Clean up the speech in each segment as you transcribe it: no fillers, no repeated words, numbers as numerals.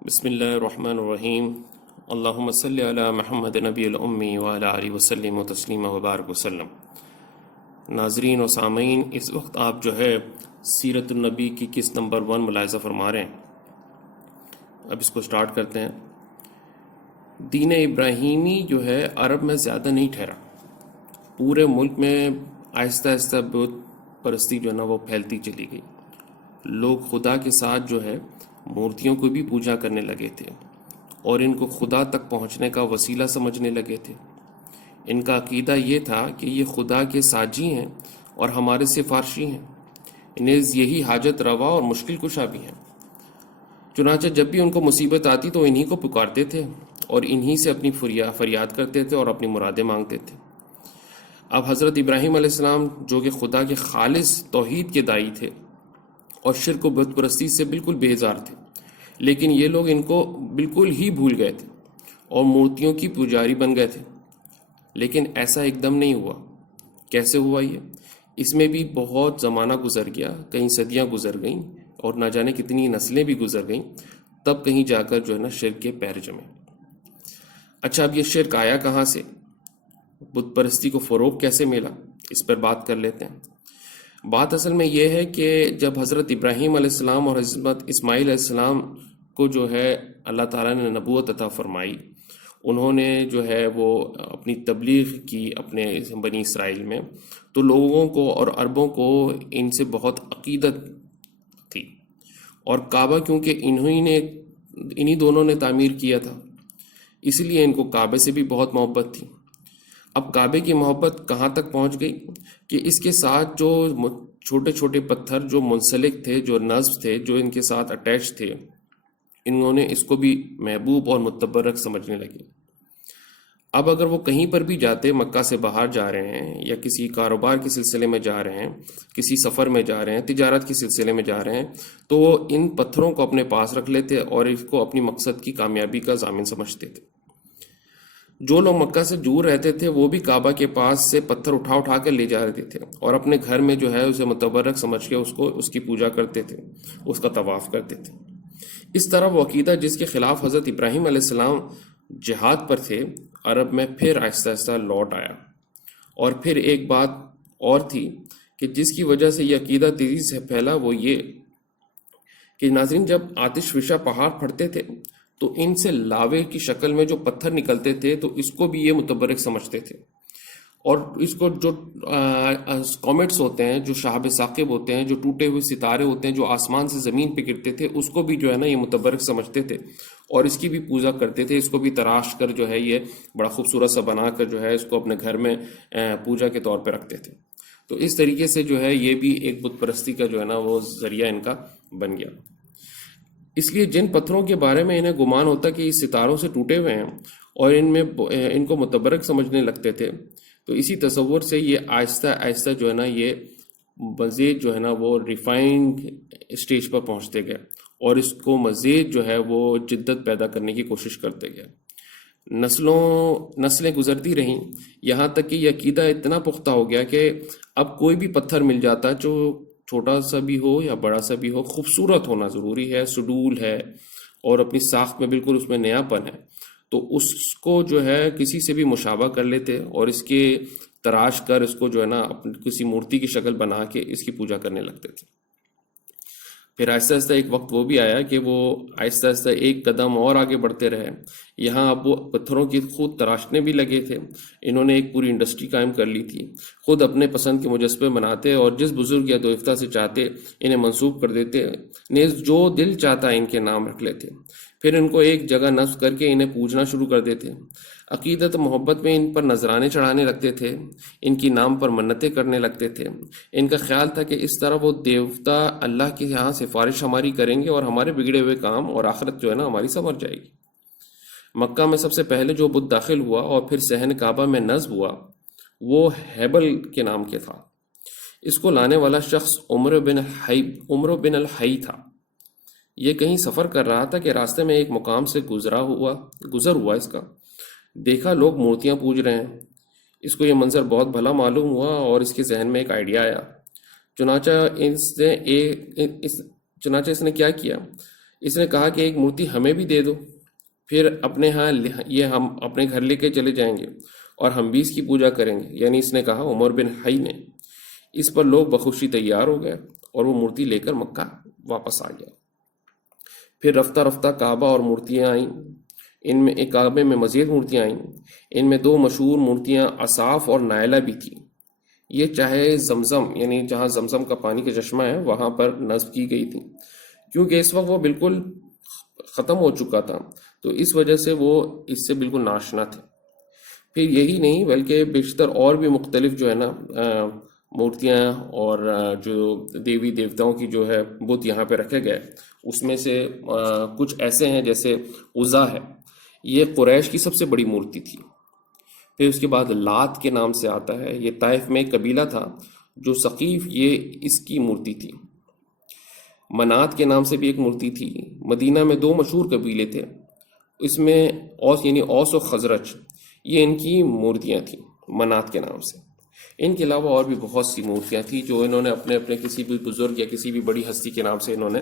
بسم اللہ الرحمن الرحیم۔ اللہم صلی علی محمد نبی الامی وعلی آلہ وسلم و تسلیم وبارک وسلم۔ ناظرین و سامعین، اس وقت آپ جو ہے سیرت النبی کی قسط نمبر 1 ملاحظہ فرما رہے ہیں۔ اب اس کو سٹارٹ کرتے ہیں۔ دین ابراہیمی جو ہے عرب میں زیادہ نہیں ٹھہرا، پورے ملک میں آہستہ آہستہ بت پرستی جو ہے نا وہ پھیلتی چلی گئی۔ لوگ خدا کے ساتھ جو ہے مورتیوں کو بھی پوجا کرنے لگے تھے اور ان کو خدا تک پہنچنے کا وسیلہ سمجھنے لگے تھے۔ ان کا عقیدہ یہ تھا کہ یہ خدا کے ساجی ہیں اور ہمارے سفارشی ہیں، نیز یہی حاجت روا اور مشکل کشا بھی ہیں۔ چنانچہ جب بھی ان کو مصیبت آتی تو انہی کو پکارتے تھے اور انہی سے اپنی فریاد کرتے تھے اور اپنی مرادیں مانگتے تھے۔ اب حضرت ابراہیم علیہ السلام جو کہ خدا کے خالص توحید کے داعی تھے اور شرک و بت پرستی سے بالکل بیزار تھے، لیکن یہ لوگ ان کو بالکل ہی بھول گئے تھے اور مورتیوں کی پجاری بن گئے تھے۔ لیکن ایسا ایک دم نہیں ہوا۔ کیسے ہوا یہ؟ اس میں بھی بہت زمانہ گزر گیا، کئی صدیاں گزر گئیں اور نہ جانے کتنی نسلیں بھی گزر گئیں، تب کہیں جا کر جو ہے نا شرک کے پیر جمے۔ اچھا، اب یہ شرک آیا کہاں سے؟ بت پرستی کو فروغ کیسے ملا؟ اس پر بات کر لیتے ہیں۔ بات اصل میں یہ ہے کہ جب حضرت ابراہیم علیہ السلام اور حضرت اسماعیل علیہ السلام کو جو ہے اللہ تعالیٰ نے نبوت عطا فرمائی، انہوں نے جو ہے وہ اپنی تبلیغ کی اپنے بنی اسرائیل میں، تو لوگوں کو اور عربوں کو ان سے بہت عقیدت تھی، اور کعبہ کیونکہ انہی دونوں نے تعمیر کیا تھا، اس لیے ان کو کعبے سے بھی بہت محبت تھی۔ اب کعبے کی محبت کہاں تک پہنچ گئی کہ اس کے ساتھ جو چھوٹے چھوٹے پتھر جو منسلک تھے، جو نصب تھے، جو ان کے ساتھ اٹیچ تھے، انہوں نے اس کو بھی محبوب اور متبرک سمجھنے لگے۔ اب اگر وہ کہیں پر بھی جاتے، مکہ سے باہر جا رہے ہیں یا کسی کاروبار کے سلسلے میں جا رہے ہیں، کسی سفر میں جا رہے ہیں، تجارت کے سلسلے میں جا رہے ہیں، تو وہ ان پتھروں کو اپنے پاس رکھ لیتے اور اس کو اپنی مقصد کی کامیابی کا ضامن سمجھتے تھے۔ جو لوگ مکہ سے دور رہتے تھے وہ بھی کعبہ کے پاس سے پتھر اٹھا اٹھا کر لے جا رہے تھے اور اپنے گھر میں جو ہے اسے متبرک سمجھ کے اس کی پوجا کرتے تھے، اس کا طواف کرتے تھے۔ اس طرح وہ عقیدہ جس کے خلاف حضرت ابراہیم علیہ السلام جہاد پر تھے، عرب میں پھر آہستہ آہستہ لوٹ آیا۔ اور پھر ایک بات اور تھی کہ جس کی وجہ سے یہ عقیدہ تیزی سے پھیلا، وہ یہ کہ ناظرین، جب آتش فشاں پہاڑ پھٹتے تھے تو ان سے لاوے کی شکل میں جو پتھر نکلتے تھے تو اس کو بھی یہ متبرک سمجھتے تھے، اور اس کو جو کومیٹس ہوتے ہیں، جو شہاب ثاقب ہوتے ہیں، جو ٹوٹے ہوئے ستارے ہوتے ہیں جو آسمان سے زمین پہ گرتے تھے، اس کو بھی جو ہے نا یہ متبرک سمجھتے تھے اور اس کی بھی پوجا کرتے تھے۔ اس کو بھی تراش کر جو ہے یہ بڑا خوبصورت سا بنا کر جو ہے اس کو اپنے گھر میں پوجا کے طور پہ رکھتے تھے۔ تو اس طریقے سے جو ہے یہ بھی ایک بت پرستی کا جو ہے نا وہ ذریعہ ان کا بن گیا۔ اس لیے جن پتھروں کے بارے میں انہیں گمان ہوتا کہ یہ ستاروں سے ٹوٹے ہوئے ہیں اور ان کو متبرک سمجھنے لگتے تھے، تو اسی تصور سے یہ آہستہ آہستہ جو ہے نا یہ مزید جو ہے نا وہ ریفائنڈ اسٹیج پر پہنچتے گئے اور اس کو مزید جو ہے وہ جدت پیدا کرنے کی کوشش کرتے گئے۔ نسلیں گزرتی رہیں، یہاں تک کہ یہ عقیدہ اتنا پختہ ہو گیا کہ اب کوئی بھی پتھر مل جاتا، جو چھوٹا سا بھی ہو یا بڑا سا بھی ہو، خوبصورت ہونا ضروری ہے، سڈول ہے اور اپنی ساخت میں بالکل اس میں نیا پن ہے، تو اس کو جو ہے کسی سے بھی مشابہ کر لیتے اور اس کے تراش کر اس کو جو ہے نا کسی مورتی کی شکل بنا کے اس کی پوجا کرنے لگتے تھے۔ پھر آہستہ آہستہ ایک وقت وہ بھی آیا کہ وہ آہستہ آہستہ ایک قدم اور آگے بڑھتے رہے۔ یہاں اب وہ پتھروں کی خود تراشنے بھی لگے تھے۔ انہوں نے ایک پوری انڈسٹری قائم کر لی تھی، خود اپنے پسند کے مجسمے بناتے اور جس بزرگ یا دوفتہ سے چاہتے انہیں منسوب کر دیتے، نیز جو دل چاہتا ان کے نام رکھ لیتے، پھر ان کو ایک جگہ نصب کر کے انہیں پوجنا شروع کر دیتے۔ عقیدت محبت میں ان پر نذرانے چڑھانے لگتے تھے، ان کی نام پر منتیں کرنے لگتے تھے۔ ان کا خیال تھا کہ اس طرح وہ دیوتا اللہ کے یہاں سفارش ہماری کریں گے اور ہمارے بگڑے ہوئے کام اور آخرت جو ہے نا ہماری سنور جائے گی۔ مکہ میں سب سے پہلے جو بت داخل ہوا اور پھر صحن کعبہ میں نصب ہوا، وہ ہیبل کے نام کے تھا۔ اس کو لانے والا شخص عمر بن الحی تھا۔ یہ کہیں سفر کر رہا تھا کہ راستے میں ایک مقام سے گزر ہوا اس کا، دیکھا لوگ مورتیاں پوج رہے ہیں۔ اس کو یہ منظر بہت بھلا معلوم ہوا اور اس کے ذہن میں ایک آئیڈیا آیا۔ چنانچہ اس نے کیا کیا اس نے کہا کہ ایک مورتی ہمیں بھی دے دو، پھر اپنے ہاں یہ ہم اپنے گھر لے کے چلے جائیں گے اور ہم بھی اس کی پوجا کریں گے. یعنی اس نے کہا عمر بن حی نے. اس پر لوگ بخوشی تیار ہو گئے اور وہ مورتی لے کر مکہ واپس آ گیا. پھر رفتہ رفتہ کعبہ اور مورتیاں آئیں. ان میں ایک کعبے میں مزید مورتیاں آئیں. ان میں دو مشہور مورتیاں اصاف اور نائلہ بھی تھیں. یہ چاہے زمزم یعنی جہاں زمزم کا پانی کا چشمہ ہے وہاں پر نصب کی گئی تھی، کیونکہ اس وقت وہ بالکل ختم ہو چکا تھا، تو اس وجہ سے وہ اس سے بالکل ناشنا تھے. پھر یہی نہیں بلکہ بیشتر اور بھی مختلف جو ہے نا مورتیاں اور جو دیوی دیوتاؤں کی جو ہے بت یہاں پہ رکھے گئے. اس میں سے کچھ ایسے ہیں جیسے عزا ہے، یہ قریش کی سب سے بڑی مورتی تھی. پھر اس کے بعد لات کے نام سے آتا ہے، یہ طائف میں ایک قبیلہ تھا جو ثقیف، یہ اس کی مورتی تھی. منات کے نام سے بھی ایک مورتی تھی. مدینہ میں دو مشہور قبیلے تھے، اس میں اوس یعنی اوس و خزرج، یہ ان کی مورتیاں تھیں منات کے نام سے. ان کے علاوہ اور بھی بہت سی مورتیاں تھیں جو انہوں نے اپنے اپنے کسی بھی بزرگ یا کسی بھی بڑی ہستی کے نام سے انہوں نے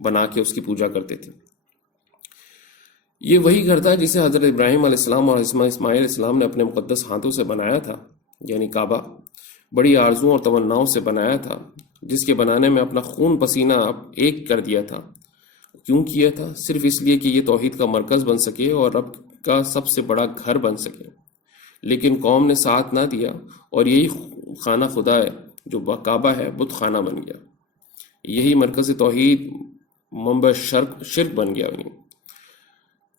بنا کے اس کی پوجا کرتے تھے. یہ وہی گھر تھا جسے حضرت ابراہیم علیہ السلام اور اسماعیل علیہ السلام نے اپنے مقدس ہاتھوں سے بنایا تھا، یعنی کعبہ. بڑی آرزوؤں اور تمناؤں سے بنایا تھا، جس کے بنانے میں اپنا خون پسینہ ایک کر دیا تھا. کیوں کیا تھا؟ صرف اس لیے کہ یہ توحید کا مرکز بن سکے اور رب کا سب سے بڑا گھر بن سکے. لیکن قوم نے ساتھ نہ دیا اور یہی خانہ خدا ہے جو کعبہ ہے بت خانہ بن گیا. یہی مرکز توحید منبع شرک بن گیا.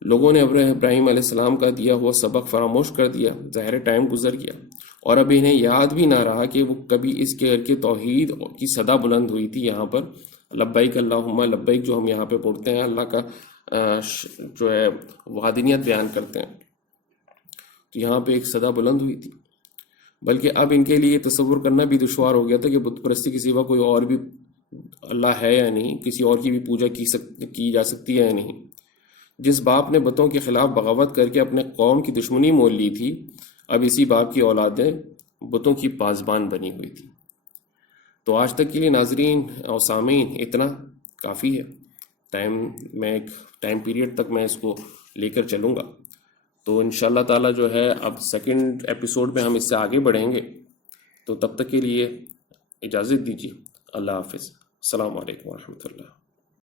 لوگوں نے ابراہیم علیہ السلام کا دیا ہوا سبق فراموش کر دیا. ظاہر ٹائم گزر گیا اور اب انہیں یاد بھی نہ رہا کہ وہ کبھی اس کے گھر کے توحید کی صدا بلند ہوئی تھی. یہاں پر لبیک اللہم لبیک جو ہم یہاں پہ پڑھتے ہیں، اللہ کا جو ہے وحدانیت بیان کرتے ہیں، تو یہاں پہ ایک صدا بلند ہوئی تھی. بلکہ اب ان کے لیے تصور کرنا بھی دشوار ہو گیا تھا کہ بت پرستی کے سوا کوئی اور بھی اللہ ہے یا نہیں، کسی اور کی بھی پوجا کی جا سکتی ہے یا نہیں. جس باپ نے بتوں کے خلاف بغاوت کر کے اپنے قوم کی دشمنی مول لی تھی، اب اسی باپ کی اولادیں بتوں کی پاسبان بنی ہوئی تھی. تو آج تک کے لیے ناظرین اور سامعین اتنا کافی ہے. ایک ٹائم پیریڈ تک میں اس کو لے کر چلوں گا. تو انشاءاللہ تعالیٰ جو ہے اب سیکنڈ ایپیسوڈ میں ہم اس سے آگے بڑھیں گے. تو تب تک کے لیے اجازت دیجیے. اللہ حافظ. السلام علیکم ورحمۃ اللہ.